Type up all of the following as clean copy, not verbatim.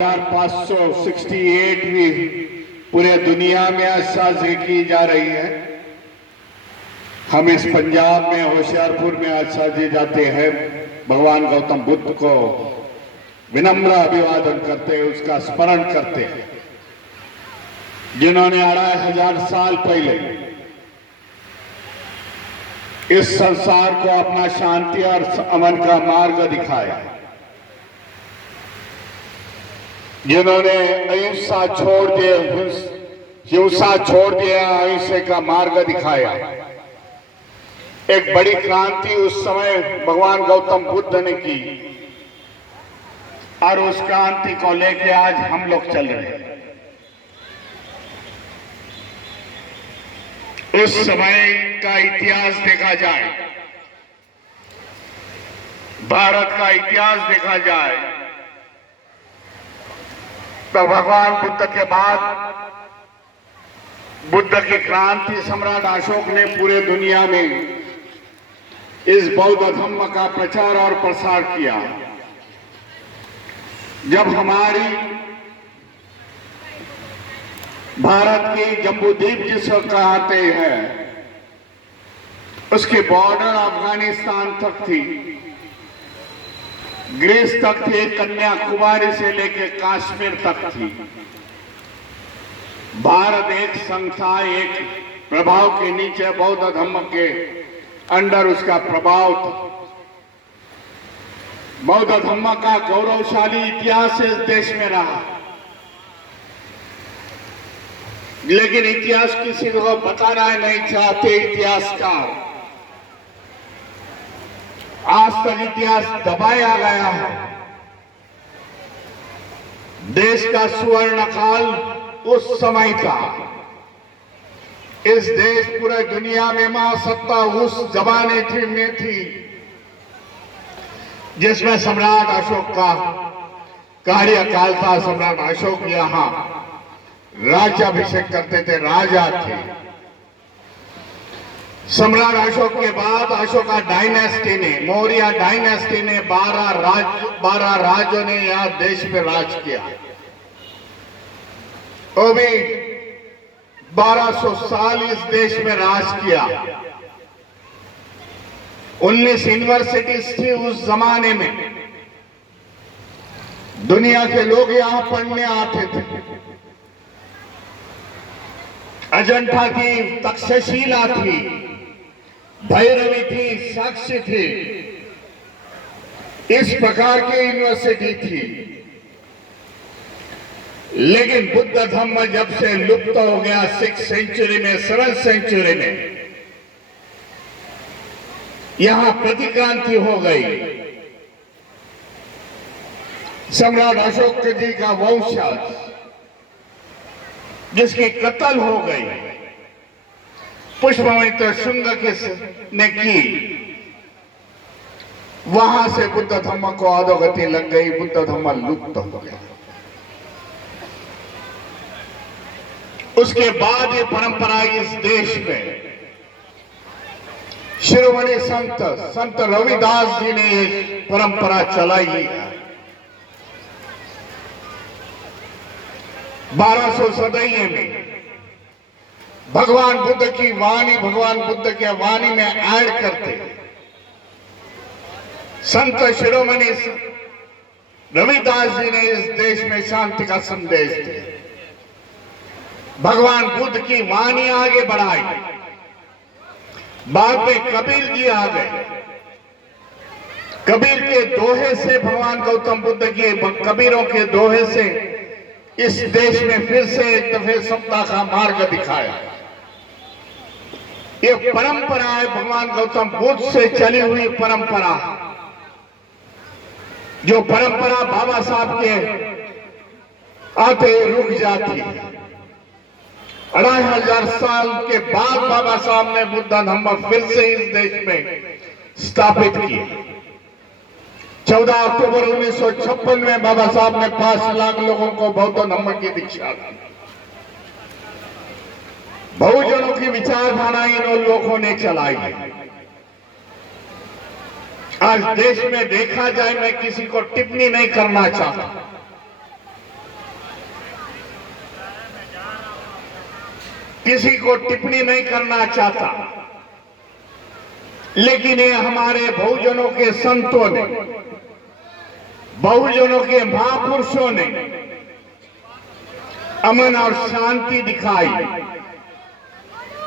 1568वीं पूरे दुनिया में आज साजरी की जा रही है। हम इस पंजाब में होशियारपुर में आज साजे जाते हैं। भगवान गौतम बुद्ध को विनम्र अभिवादन करते हैं, उसका स्मरण करते हैं, जिन्होंने 2500 साल पहले इस संसार को अपना शांति और अमन का मार्ग दिखाया, जिन्होंने अहिंसा छोड़ दिए, हिंसा छोड़ दिया, अहिंसा का मार्ग दिखाया। एक बड़ी क्रांति उस समय भगवान गौतम बुद्ध ने की और उस क्रांति को लेके आज हम लोग चल रहे हैं। उस समय का इतिहास देखा जाए, भारत का इतिहास देखा जाए, तो भगवान बुद्ध के बाद बुद्ध की क्रांति सम्राट अशोक ने पूरे दुनिया में इस बौद्ध धर्म का प्रचार और प्रसार किया। जब हमारी भारत की जम्बूद्वीप जिसको कहते हैं, उसकी बॉर्डर अफगानिस्तान तक थी, ग्रीस तक थी, कन्याकुमारी से लेकर कश्मीर तक थी। भारत एक संघ था, एक प्रभाव के नीचे बौद्ध धर्म के अंडर उसका प्रभाव था। बौद्ध धर्म का गौरवशाली इतिहास इस देश में रहा, लेकिन इतिहास किसी को बताना नहीं चाहते इतिहासकार। आज तक इतिहास दबाया गया है। देश का स्वर्ण काल उस समय था। इस देश पूरे दुनिया में महासत्ता उस जमाने में थी जिसमें सम्राट अशोक का कार्यकाल था। सम्राट अशोक यहां राज्याभिषेक करते थे, राजा थे। सम्राट अशोक के बाद अशोका डायनेस्टी ने, मौर्य डायनेस्टी ने 12 राज्यों ने यहां देश पे राज किया। वो भी 1200 साल इस देश में राज किया। 19 यूनिवर्सिटीज थी उस जमाने में। दुनिया के लोग यहां पढ़ने आते थे। अजंता थी, तक्षशिला थी, भैरवी थी, साक्षी थी, इस प्रकार की यूनिवर्सिटी थी। लेकिन बुद्ध धर्म जब से लुप्त हो गया 6th सेंचुरी में, 7th सेंचुरी में, यहां प्रतिक्रांति हो गई। सम्राट अशोक जी का वंशज जिसकी कत्ल हो गई पुष्पमित्र शुंग ने की, वहां से बुद्ध धर्म को अधोगति लग गई, बुद्ध धर्म लुप्त हो गया। उसके बाद ये परंपरा इस देश में शिरोमणि संत रविदास जी ने ये परंपरा चलाई है। 1297 में भगवान बुद्ध की वाणी, भगवान बुद्ध के वाणी में ऐड करते संत शिरोमणि रविदास जी ने इस देश में शांति का संदेश दिया। भगवान बुद्ध की वाणी आगे बढ़ाई। बाद में कबीर जी आ गए। कबीर के दोहे से, भगवान गौतम बुद्ध के कबीरों के दोहे से इस देश में फिर से एक दफे सत्ता का मार्ग दिखाया। ये परंपरा है, भगवान गौतम बुद्ध से चली हुई परंपरा, जो परंपरा बाबा साहब के आते रुक जाती है। 2500 साल के बाद बाबा साहब ने बुद्ध धर्म फिर से इस देश में स्थापित किया। 14 अक्टूबर 1956 में बाबा साहब ने 5 लाख लोगों को बौद्ध धर्म की दीक्षा दी। बहुजनों की विचारधारा इन लोगों ने चलाई। आज देश में देखा जाए, मैं किसी को टिप्पणी नहीं करना चाहता, किसी को टिप्पणी नहीं करना चाहता, लेकिन ये हमारे बहुजनों के संतों ने, बहुजनों के महापुरुषों ने अमन और शांति दिखाई।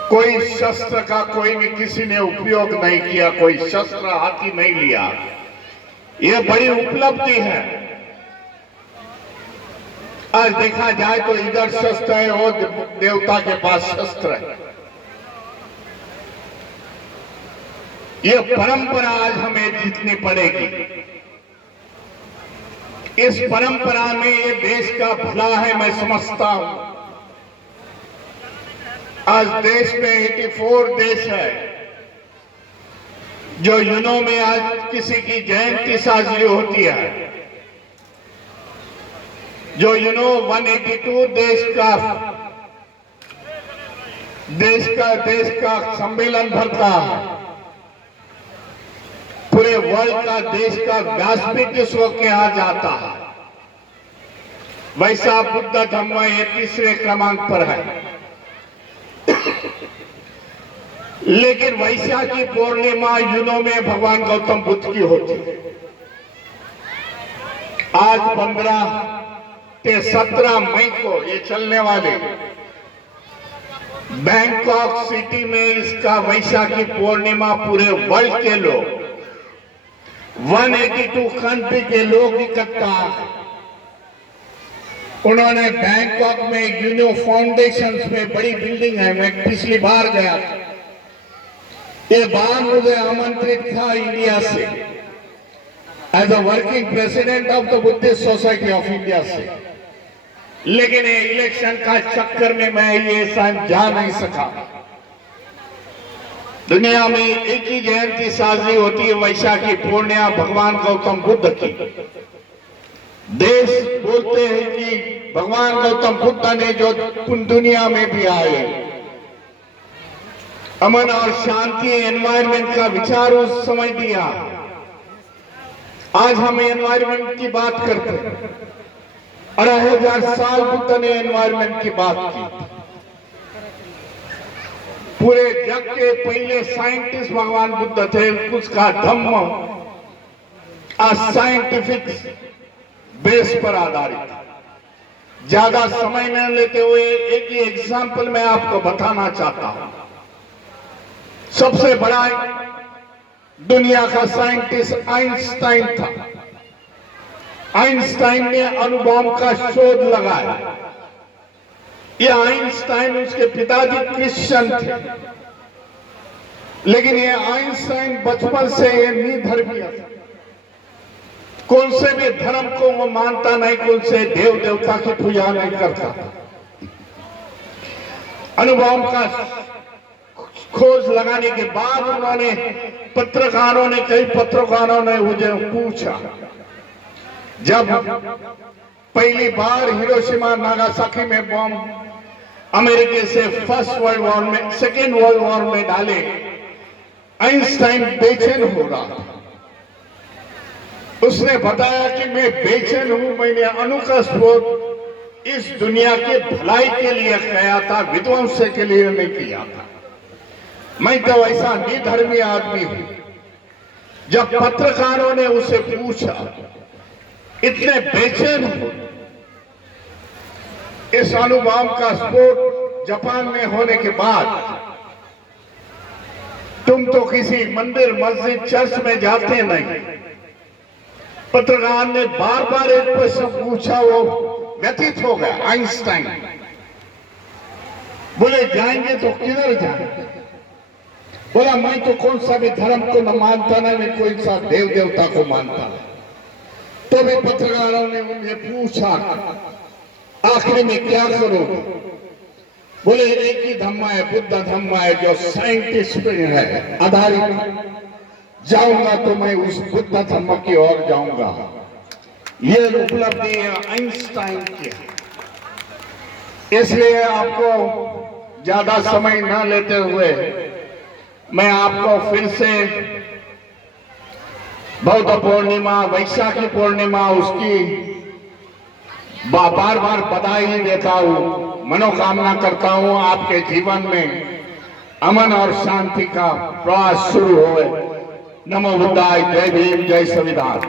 कोई शस्त्र का कोई भी किसी ने उपयोग नहीं किया, कोई शस्त्र हाथी नहीं लिया। यह बड़ी उपलब्धि है। आज देखा जाए तो इधर शस्त्र है और देवता के पास शस्त्र है। यह परंपरा आज हमें जीतनी पड़ेगी। इस परंपरा में ये देश का भला है, मैं समझता हूं। आज देश में 84 देश है जो यूनो में आज किसी की जयंती साजरी होती है, जो 182 देश का सम्मेलन भरता है। पूरे वर्ल्ड का देश का व्यासपीठ इस वक्त यहाँ जाता है। वैसा बुद्ध धम्म ये तीसरे क्रमांक पर है। लेकिन वैशाखी पूर्णिमा यूनो में भगवान गौतम बुद्ध की होती है। आज 15 से 17 मई को ये चलने वाले बैंकॉक सिटी में इसका वैशाखी पूर्णिमा पूरे वर्ल्ड के लोग 182 कंट्री के लोग इकट्ठा। उन्होंने बैंकॉक में यूनो फाउंडेशन में बड़ी बिल्डिंग है, मैं पिछली बार गया था। ये बार मुझे आमंत्रित था इंडिया से, as a working president of the Buddhist Society of India से। लेकिन ये इलेक्शन का चक्कर में मैं ये शायद जा नहीं सका। दुनिया में एक ही जयंती साजरी होती है, वैशाखी पूर्णिमा भगवान गौतम बुद्ध की। देश बोलते हैं कि भगवान गौतम बुद्ध ने जो दुनिया में भी आए, अमन और शांति एनवायरमेंट का विचार उस समय दिया। आज हम एनवायरमेंट की बात करते हैं। 2500 साल बुद्ध ने एनवायरमेंट की बात की। पूरे जग के पहले साइंटिस्ट भगवान बुद्ध थे। उसका धम्म साइंटिफिक बेस पर आधारित। ज्यादा समय न लेते हुए एक ही एग्जाम्पल मैं आपको बताना चाहता हूं। सबसे बड़ा दुनिया का साइंटिस्ट आइंस्टाइन था। आइंस्टाइन ने अणुबॉम्ब का शोध लगाया। ये आइंस्टाइन, उसके पिताजी क्रिश्चियन थे, लेकिन ये आइंस्टाइन बचपन से ये निधर्मीय था। कौन से भी धर्म को वो मानता नहीं, कौन से देव देवता की पूजा नहीं करता। अणुबॉम्ब का खोज लगाने के बाद उन्होंने कई पत्रकारों ने मुझे पूछा, जब पहली बार हिरोशिमा नागासाकी में बॉम्ब अमेरिका से सेकेंड वर्ल्ड वॉर में डाले, आइंस्टाइन बेचैन हो रहा था। उसने बताया कि मैं बेचैन हूं, मैंने अणु का स्फोट इस दुनिया के भलाई के लिए किया था, विध्वंस के लिए नहीं किया था। मैं तो ऐसा निधर्मी आदमी हूं। जब पत्रकारों ने उसे पूछा, इतने बेचैन हो, इस अणुबॉम्ब का स्फोट जापान में होने के बाद तुम तो किसी मंदिर मस्जिद चर्च में जाते नहीं। पत्रकार ने बार बार एक प्रश्न पूछा, वो व्यतीत हो गया। आइंस्टाइन बोले जाएंगे तो किधर जाएंगे? बोला मैं तो कौन सा भी धर्म को न मानता ना, मैं कोई सा देव देवता को मानता। तो भी पत्रकारों ने उन्हें पूछा आखिर में क्या करोगे? बोले एक ही धम्मा है, बुद्ध धम्मा है, जो साइंटिस्ट पे है आधारित। जाऊंगा तो मैं उस बुद्ध धम्म की ओर जाऊंगा। ये उपलब्धि आइंस्टाइन की है। इसलिए आपको ज्यादा समय न लेते हुए मैं आपको फिर से बौद्ध पूर्णिमा, वैशाखी पूर्णिमा, उसकी बार बार बधाई देता हूं, मनोकामना करता हूं आपके जीवन में अमन और शांति का प्रवास शुरू होए। नमो बुद्धाय, जय भीम, जय संविधान।